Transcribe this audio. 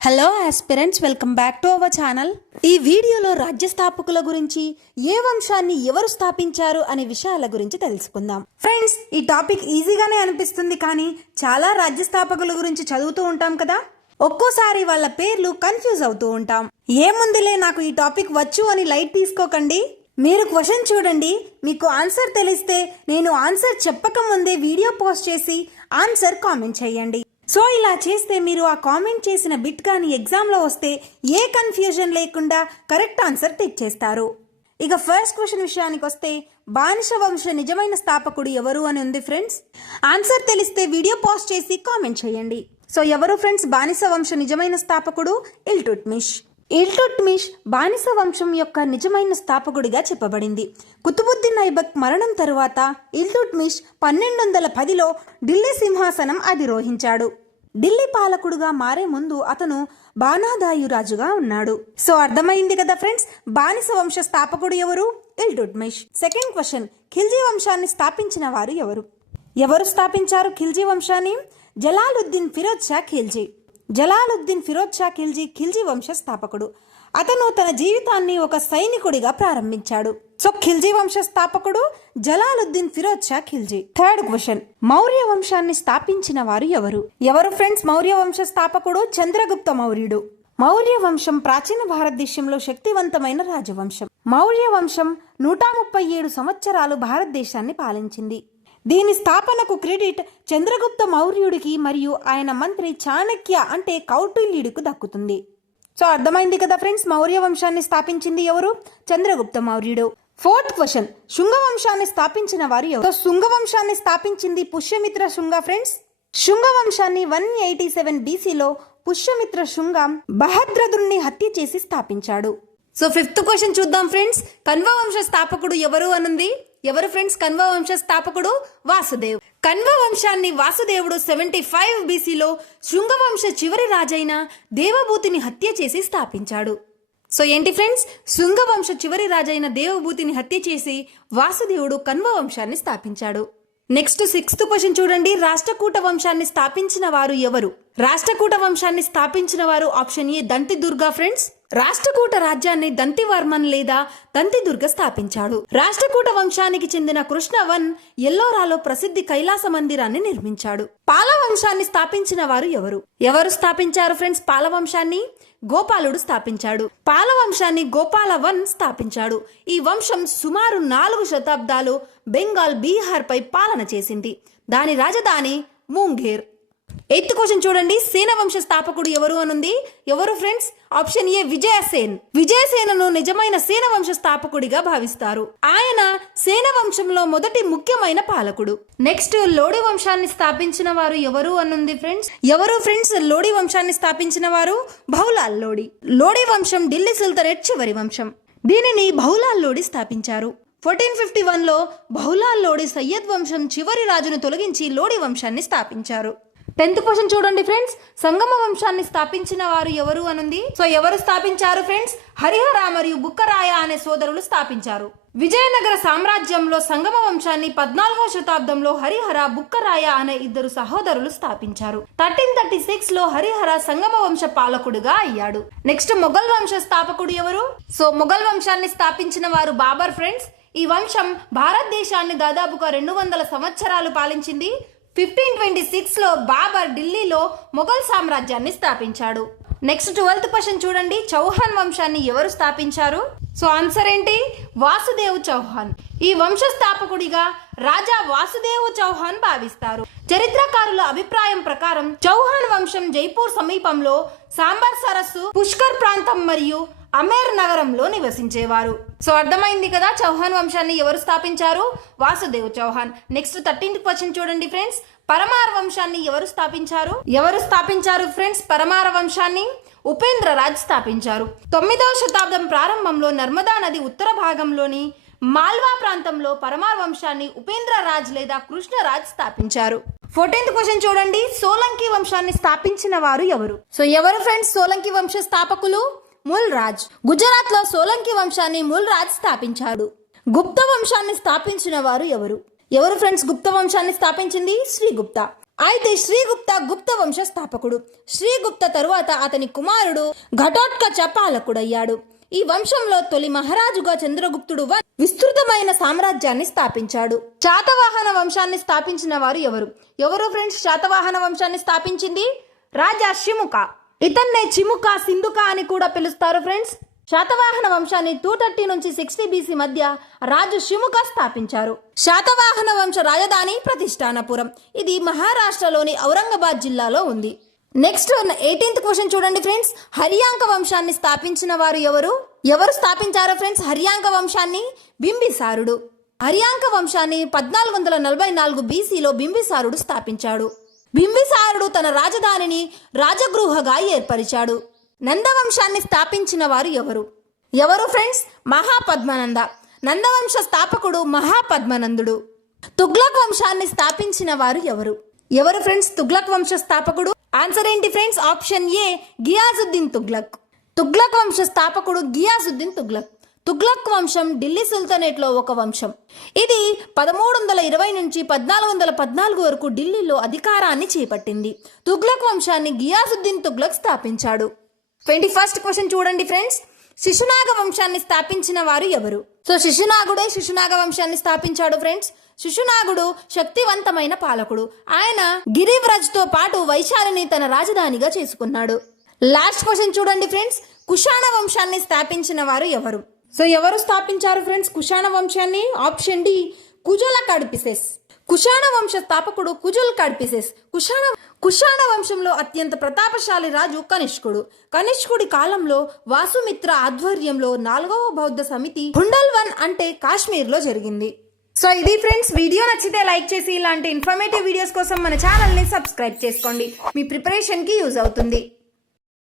Hello aspirants, welcome back to our channel. ఈ వీడియోలో రాజ్య స్థాపకుల గురించి, ఏ వంశాన్ని ఎవరు స్థాపించారు అనే విషయాల గురించి తెలుసుకుందాం. ఫ్రెండ్స్, ఈ టాపిక్ ఈజీగానే అనిపిస్తుంది, కానీ చాలా రాజ్య స్థాపకుల గురించి చదువుతూ ఉంటాం కదా, ఒక్కోసారి వాళ్ళ పేర్లు కన్ఫ్యూజ్ అవుతూ ఉంటాం. ఏముందిలే, నాకు ఈ టాపిక్ వచ్చు అని లైట్ తీసుకోకండి. మీరు క్వశ్చన్ చూడండి, మీకు ఆన్సర్ తెలిస్తే నేను ఆన్సర్ చెప్పక ముందే వీడియో పోస్ట్ చేసి ఆన్సర్ కామెంట్ చేయండి. సో ఇలా చేస్తే మీరు ఆ కామెంట్ చేసిన బిట్ కానీ ఎగ్జామ్లో వస్తే ఏ కన్ఫ్యూజన్ లేకుండా కరెక్ట్ ఆన్సర్ టిక్ చేస్తారు. ఇక ఫస్ట్ క్వశ్చన్ విషయానికి వస్తే, బానిస వంశ నిజమైన స్థాపకుడు ఎవరు అని ఉంది ఫ్రెండ్స్. ఆన్సర్ తెలిస్తే వీడియో పోస్ట్ చేసి కామెంట్ చేయండి. సో ఎవరు ఫ్రెండ్స్ బానిస వంశ నిజమైన స్థాపకుడు? ఇల్టుట్మిష్. ఇల్టుట్మిష్ బానిస వంశం యొక్క నిజమైన స్థాపకుడిగా చెప్పబడింది. కుతుబుద్దీన్ ఐబక్ మరణం తరువాత ఇల్టుట్మిష్ 1210లో ఢిల్లీ సింహాసనం అధిరోహించాడు. ఢిల్లీ పాలకుడుగా మారే ముందు అతను బానాదాయు రాజుగా ఉన్నాడు. సో అర్థమైంది కదా ఫ్రెండ్స్, బానిస వంశ స్థాపకుడు ఎవరు? ఇల్టుట్మిష్. సెకండ్ క్వశ్చన్, ఖిల్జీ వంశాన్ని స్థాపించిన వారు ఎవరు? ఎవరు స్థాపించారు ఖిల్జీ వంశాన్ని? జలాలుద్దీన్ ఫిరోజ్ షా ఖిల్జీ. జలాలుద్దీన్ ఫిరోజ్ షా ఖిల్జీ ఖిల్జీ వంశ స్థాపకుడు. అతను తన జీవితాన్ని ఒక సైనికుడిగా ప్రారంభించాడు. సో ఖిల్జీ వంశ స్థాపకుడు జలాలుద్దీన్ ఫిరోజ్ షా ఖిల్జీ. థర్డ్ క్వశ్చన్, మౌర్య వంశాన్ని స్థాపించిన వారు ఎవరు? ఎవరు ఫ్రెండ్స్ మౌర్య వంశ స్థాపకుడు? చంద్రగుప్త మౌర్యుడు. మౌర్య వంశం ప్రాచీన భారతదేశంలో శక్తివంతమైన రాజవంశం. మౌర్య వంశం 137 సంవత్సరాలు భారతదేశాన్ని పాలించింది. దీని స్థాపనకు క్రెడిట్ చంద్రగుప్త మౌర్యుడికి మరియు ఆయన మంత్రి చాణక్య అంటే కౌటిల్యుడికి దక్కుతుంది. సో అర్థమైంది కదా ఫ్రెండ్స్, మౌర్య వంశాన్ని స్థాపించింది ఎవరు? చంద్రగుప్త మౌర్యుడు. ఫోర్త్ క్వశ్చన్, శుంగ వంశాన్ని స్థాపించిన వారు ఎవరు? శుంగ వంశాన్ని స్థాపించింది పుష్యమిత్ర శుంగ ఫ్రెండ్స్. శుంగ వంశాన్ని 187 BCలో పుష్యమిత్ర శుంగ బహద్రదుని హత్య చేసి స్థాపించాడు. సో ఫిఫ్త్ క్వశ్చన్ చూద్దాం ఫ్రెండ్స్, కన్వ వంశ స్థాపకుడు ఎవరు అనుంది. ఎవరు ఫ్రెండ్స్ కన్వ వంశ స్థాపకుడు? వాసుదేవ్. కన్వ వంశాన్ని వాసుదేవుడు 75 BCలో శృంగవంశ చివరి రాజైన దేవభూతిని హత్య చేసి స్థాపించాడు. సో ఏంటి ఫ్రెండ్స్, శృంగవంశ చివరి రాజైన దేవభూతిని హత్య చేసి వాసుదేవుడు కన్వ వంశాన్ని స్థాపించాడు. నెక్స్ట్ సిక్స్త్ క్వశ్చన్ చూడండి, రాష్ట్రకూట వంశాన్ని స్థాపించిన వారు ఎవరు? రాష్ట్రకూట వంశాన్ని స్థాపించిన వారు option A Dantidurga friends. Rashtrakuta రాజ్యాన్ని దంతివర్మన్ లేదా దంతిదుర్గ స్థాపించాడు. రాష్ట్రకూట వంశానికి చెందిన కృష్ణవన్ ఎల్లోరాలో ప్రసిద్ధి కైలాస మందిరాన్ని నిర్మించాడు. పాల వంశాన్ని స్థాపించిన వారు ఎవరు? ఎవరు స్థాపించారు ఫ్రెండ్స్ పాల వంశాన్ని? గోపాలుడు స్థాపించాడు. పాల వంశాన్ని గోపాలవన్ స్థాపించాడు. ఈ వంశం సుమారు 4 శతాబ్దాలు బెంగాల్, బీహార్ పై పాలన చేసింది. దాని రాజధాని ముంగేర్. ఎయిత్ క్వశ్చన్ చూడండి, సేన వంశ స్థాపకుడు ఎవరు అనుంది. ఎవరు ఫ్రెండ్స్? Option A Vijayasen. విజయసేనను నిజమైన సేన వంశ స్థాపకుడిగా భావిస్తారు. ఆయన సేన వంశంలో మొదటి ముఖ్యమైన పాలకుడు. నెక్స్ట్ లోడి వంశాన్ని స్థాపించిన వారు ఎవరు అనుంది ఫ్రెండ్స్. ఎవరు ఫ్రెండ్స్ లోడి వంశాన్ని స్థాపించిన వారు? బహులాల్ లోడి. లోడి వంశం ఢిల్లీ సుల్తానేట్ చివరి వంశం. దీనిని బహులాల్ లోడి స్థాపించారు. 1451లో బహులాల్ లోడి సయ్యద్ వంశం చివరి రాజును తొలగించి లోడి వంశాన్ని స్థాపించారు. 10th క్వశ్చన్ చూడండి ఫ్రెండ్స్, సంగమ వంశాన్ని స్థాపించిన వారు ఎవరు అనుంది. సో ఎవరు స్థాపించారు ఫ్రెండ్స్? హరిహర మరియు బుక్కరాయ అనే సోదరులు స్థాపించారు. విజయనగర సామ్రాజ్యంలో సంగమ వంశాన్ని 14వ శతాబ్దంలో హరిహర, బుక్కరాయ అనే 2 సహోదరులు స్థాపించారు. 1336లో హరిహర సంగమ వంశ పాలకుడుగా అయ్యాడు. నెక్స్ట్ మొఘల్ వంశ స్థాపకుడు ఎవరు? సో మొఘల్ వంశాన్ని స్థాపించిన వారు బాబర్ ఫ్రెండ్స్. ఈ వంశం భారతదేశాన్ని దాదాపుగా 200 సంవత్సరాలు పాలించింది. 1526లో బాబర్ ఢిల్లీలో మొఘల్ సామ్రాజ్యాన్ని స్థాపించాడు. నెక్స్ట్ 12th క్వశ్చన్ చూడండి, చౌహాన్ వంశాన్ని ఎవరు స్థాపించారు? సో ఆన్సర్ ఏంటి? వాసుదేవ్ చౌహాన్. ఈ వంశ స్థాపకుడిగా రాజా వాసుదేవ్ చౌహాన్ భావిస్తారు. చరిత్రకారుల అభిప్రాయం ప్రకారం చౌహాన్ వంశం జైపూర్ సమీపంలో సాంబర్ సరస్సు, పుష్కర్ ప్రాంతం మరియు అమేర్ నగరంలో నివసించేవారు. సో అర్థమైంది కదా, చౌహాన్ వంశాన్ని ఎవరు స్థాపించారు? Vasudev Chauhan. Next 13th question చూడండి ఫ్రెండ్స్, పరమార వంశాన్ని ఎవరు స్థాపించారు? ఎవరు స్థాపించారు ఫ్రెండ్స్ పరమార వంశాన్ని? ఉపేంద్ర రాజ్ స్థాపించారు. 9వ శతాబ్దం ప్రారంభంలో నర్మదా నది ఉత్తర భాగంలోని మాల్వా ప్రాంతంలో పరమార వంశాన్ని ఉపేంద్ర రాజ్ లేదా కృష్ణరాజ్ స్థాపించారు. 14th క్వశ్చన్ చూడండి, సోలంకి వంశాన్ని స్థాపించిన వారు ఎవరు? సో ఎవరు ఫ్రెండ్స్ సోలంకి వంశ స్థాపకులు? ముల్ రాజ్. గుజరాత్ లో సోలంకి వంశాన్ని ముల్ రాజ్ స్థాపించాడు. గుప్త వంశాన్ని స్థాపించిన వారు ఎవరు? ఎవరు ఫ్రెండ్స్ గుప్త వంశాన్ని స్థాపించింది? శ్రీగుప్త. అయితే శ్రీగుప్త గుప్త వంశ స్థాపకుడు. శ్రీగుప్త తరువాత అతని కుమారుడు ఘటోత్కచ పాలకుడయ్యాడు. ఈ వంశంలో తొలి మహారాజుగా చంద్రగుప్తుడు విస్తృతమైన సామ్రాజ్యాన్ని స్థాపించాడు. శాతవాహన వంశాన్ని స్థాపించిన వారు ఎవరు ఫ్రెండ్స్? శాతవాహన వంశాన్ని స్థాపించింది రాజా షిముక. ఇతన్నే చిముక సింధుక అని కూడా పిలుస్తారు ఫ్రెండ్స్. శాతవాహన వంశాన్ని 230 నుంచి 60 BC మధ్య రాజు షిముక స్థాపించారు. శాతవాహన వంశ రాజధాని ప్రతిష్టానపురం. ఇది మహారాష్ట్రలోని ఔరంగాబాద్ జిల్లాలో ఉంది. నెక్స్ట్ 18th క్వశ్చన్ చూడండి ఫ్రెండ్స్. హర్యాంక వంశాన్ని స్థాపించిన వారు ఎవరు స్థాపించారు ఫ్రెండ్స్? హర్యాంక వంశాన్ని బింబిసారుడు. హర్యాంక వంశాన్ని 1444 BCలో బింబిసారుడు స్థాపించాడు. బింబిసారుడు తన రాజధానిని రాజగృహగా ఏర్పరిచాడు. నందవంశాన్ని స్థాపించిన వారు ఎవరు ఫ్రెండ్స్? మహాపద్మనంద. నందవంశ స్థాపకుడు మహాపద్మనందుడు. తుగ్లక్ వంశాన్ని స్థాపించిన వారు ఎవరు ఫ్రెండ్స్? తుగ్లక్ వంశ స్థాపకుడు. ఆన్సర్ ఏంటి ఫ్రెండ్స్? ఆప్షన్ ఏ గియాజుద్దీన్ తుగ్లక్. తుగ్లక్ వంశ స్థాపకుడు గియాజుద్దీన్ తుగ్లక్. తుగ్లక్ వంశం ఢిల్లీ సుల్తానేట్లో ఒక వంశం. ఇది 1320 నుంచి 1414 వరకు ఢిల్లీలో అధికారాన్ని చేపట్టింది. తుగ్లక్ వంశాన్ని గియాజుద్దీన్ తుగ్లక్ స్థాపించాడు. 21st క్వశ్చన్ చూడండి ఫ్రెండ్స్. శిశునాగ వంశాన్ని స్థాపించిన వారు ఎవరు? సో శిశునాగుడే శిశునాగ వంశాన్ని స్థాపించాడు ఫ్రెండ్స్. శిశునాగుడు శక్తివంతమైన పాలకుడు. ఆయన గిరివ్రజ్తో పాటు వైశాలిని తన రాజధానిగా చేసుకున్నాడు. లాస్ట్ క్వశ్చన్ చూడండి ఫ్రెండ్స్. కుషాణ వంశాన్ని స్థాపించిన వారు ఎవరు? సో ఎవరు స్థాపించారు ఫ్రెండ్స్ కుషాణ వంశాన్ని? Option D కుజల కడ్పిసెస్. కుషాణ వంశ స్థాపకుడు కుజుల్ కడ్పిసెస్. కుషాణ వంశంలో అత్యంత ప్రతాపశాలి రాజు కనిష్కుడు. కనిష్కుడి కాలంలో వాసుమిత్ర ఆధ్వర్యంలో 4వ బౌద్ధ సమితి హుండల్వన్ అంటే కాశ్మీర్లో జరిగింది. సో ఇది ఫ్రెండ్స్, వీడియో నచ్చితే లైక్ చేసి ఇలాంటి ఇన్ఫర్మేటివ్ వీడియోస్ కోసం మన ఛానల్ని సబ్స్క్రైబ్ చేసుకోండి. మీ ప్రిపరేషన్కి యూజ్ అవుతుంది.